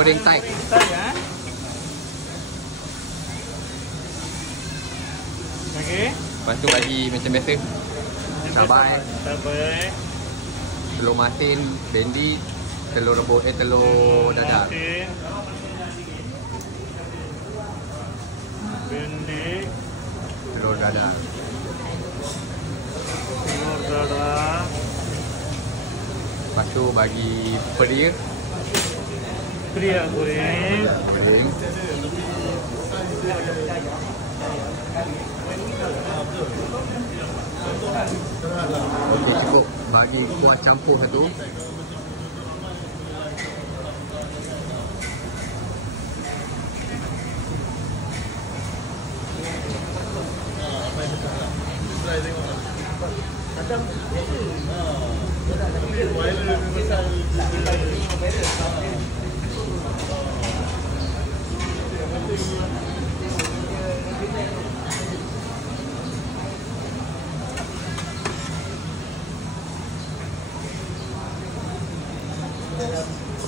goreng tight. Tak ya. Okey. Lepas tu bagi macam biasa. Cabai, telur masin, bendi, telur rebus, telur dadah. Masin. Bendi. Telur dadah. Telur dadah. Lepas tu bagi perir. Perir goreng. Goreng. Okey, cukup. Bagi kuah campur satu.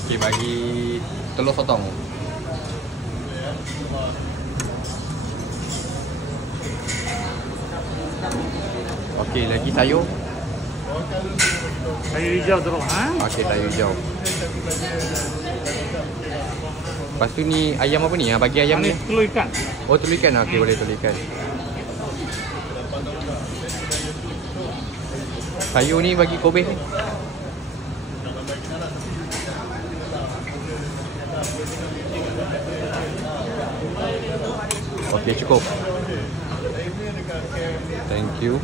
Okey, bagi telur sotong. Okey, lagi sayur. Sayur hijau terus ha. Okey, sayur hijau. Lepas tu ni ayam apa ni? Bagi ayam ni. Telur ikan. Oh, telur ikan. Okey, boleh telur ikan. Sayur ni bagi kobis ni. Okey, cukup. Thank you.